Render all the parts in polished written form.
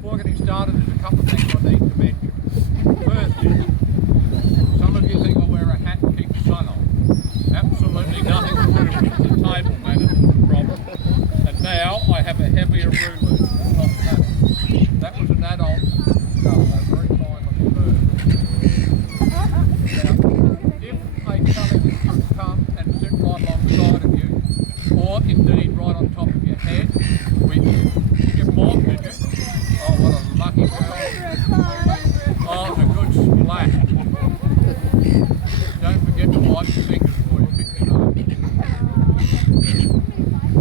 Before getting started, there's a couple of things I need to mention. First is, some of you think I wear a hat and keep the sun on. Absolutely nothing to do with the table matters is the problem. And now I have a heavier ruler than top panel. That was an adult gull, a very fine looking bird. Now, if a pelican should come and sit right alongside of you, or indeed right on top of your head, you get more, did you? Oh, what a lucky girl. Oh, it's a good splash. Don't forget to wipe your fingers before you pick them up.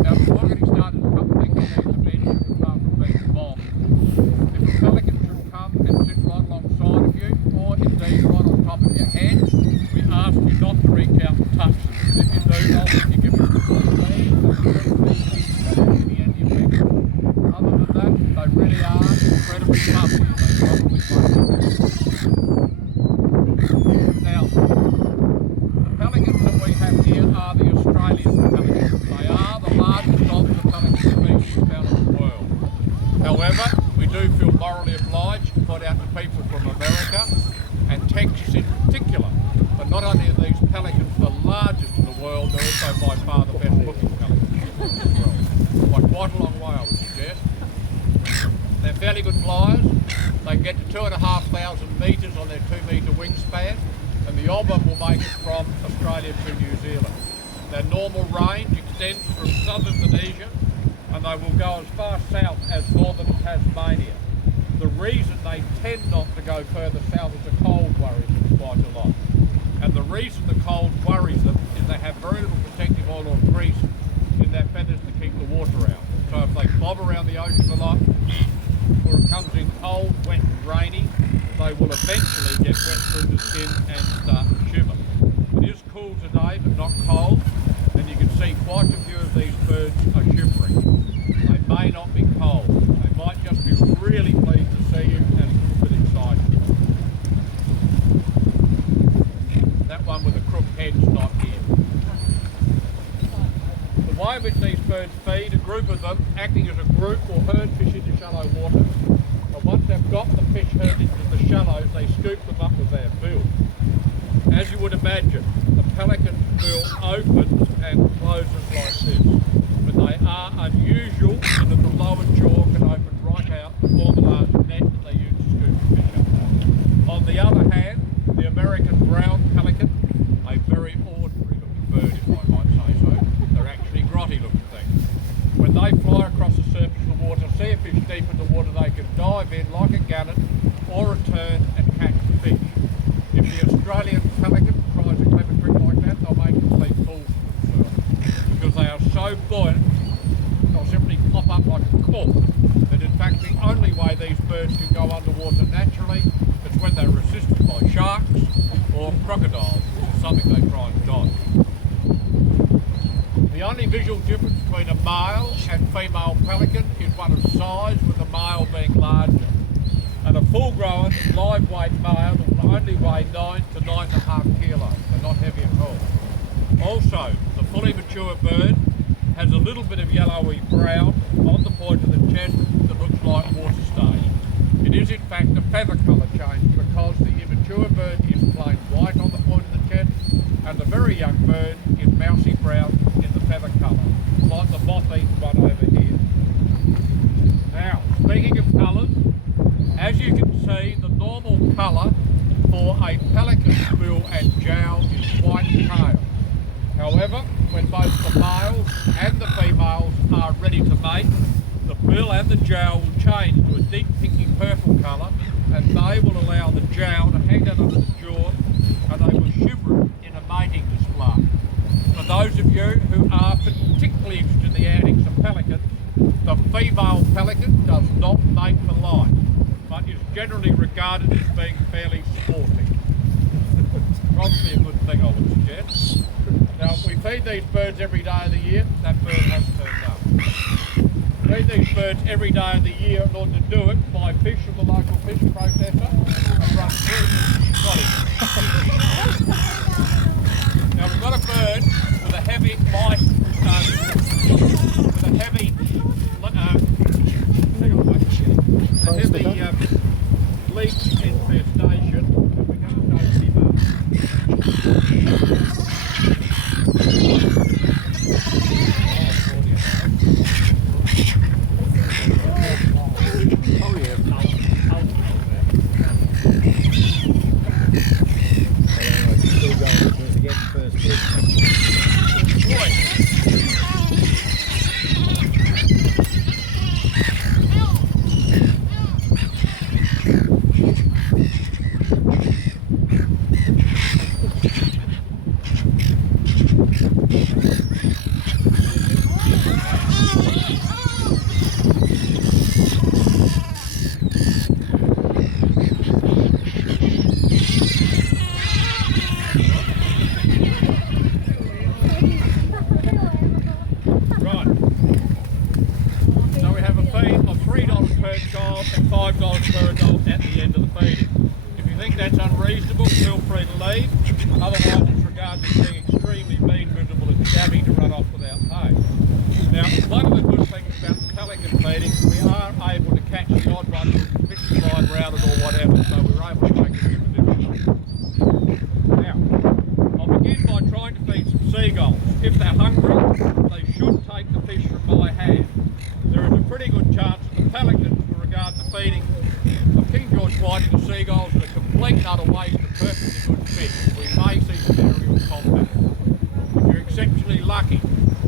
Now, before getting started, there's a couple of things I need to mention apart from being bombed. If a pelican should come and sit right alongside of you, or indeed right on top of your head, we ask you not to reach out and touch them. If you do, obviously give them a good Other than that, they really are incredibly puffy. They probably won't. Now, the pelicans that we have here are the Australian pelicans. They are the largest of the pelican species found in the world. However, we do feel morally obliged to point out to people from America and Texas in particular that not only are these pelicans the largest in the world, they're also by far the best looking pelicans in the world. By quite a long way, I would suggest. They're fairly good flyers. They can get to 2,500 metres on their 2-metre wingspan, and the odd one will make it from Australia to New Zealand. Their normal range extends from southern Indonesia, and they will go as far south as northern Tasmania. The reason they tend not to go further south is the cold worries them quite a lot. And the reason the cold worries them is they have very little protective oil or grease in their feathers to keep the water out. So if they bob around the ocean a lot, or it comes in cold, wet and rainy, they will eventually get wet through the skin and start to shimmer. It is cool today but not cold, and you can see quite a few of these birds are shivering. They may not be cold, they might just be really pleased to see you and a bit excited. That one with a crooked head's not here. The way in which these birds feed, a group of them acting as a group will herd fish into shallow water, but once they've got the fish herded into the shallows, they scoop them up with their bill. As you would imagine, the pelican's bill opens and closes like this, but they are unusual in that the lower jaw can open right out to form a large net that they use to scoop the fish up. On the other hand, the American brown pelican, a very ordinary looking bird if I might say so, they're actually grotty looking things. When they fly across the surface of the water, see a fish deep in the water, they can dive in like a gannet or a tern and catch the fish. If the Australian pelican tries a clever trick like that, they'll make complete fools of themselves. Because they are so buoyant, they'll simply pop up like a cork. And in fact, the only way these birds can go underwater naturally is when they're resisted by sharks or crocodiles, which is something they try and dodge. The only visual difference between a male and female pelican is one of size, with the male being larger. And a full-grown, live-weight male will only weigh 9 to 9.5 kilos, so not heavy at all. Also, the fully mature bird has a little bit of yellowy brown on the point of the chest that looks like water stain. It is in fact a feather colour change because the immature bird is plain white on the point of the chest, and the very young bird is mousy brown in the feather colour, like the moth-eaten one over here. Now, speaking of colours, as you can see, the normal colour for a pelican's bill and jowl is white pale. However, when both the males and the females are ready to mate, the bill and the jowl will change to a deep pinky purple colour, and they will allow the jowl to hang down under the jaw, and they will shiver it in a mating display. For those of you who are particularly interested in the antics of pelicans, the female pelican does not mate for life, but is generally regarded as being fairly sporting. Probably a good thing, I would suggest. Now, if we feed these birds every day of the year, that bird has turned up. Feed these birds every day of the year. In order to do it, buy fish from the local fish processor and run through. Got it. Now, we've got a bird with a heavy light, with a heavy heavy leech infestation. We're going to go see Oh yeah. Still going to get the first bit. and $5 per adult at the end of the feeding. If you think that's unreasonable, feel free to leave. Otherwise, it's regarded as being extremely mean, miserable and shabby to run off without pay. Now, one of the good things about the pelican feeding, we are able to catch the odd one with the fishing line around it or whatever, so we're able to make a bit of a difference. Now, I'll begin by trying to feed some seagulls. If they're hungry, they should take the fish from my hand. There is a pretty good chance that the pelicans, with regard to feeding of King George whiting to seagulls, are a complete and utter waste of perfectly good fish. We may see some aerial combat. If you're exceptionally lucky,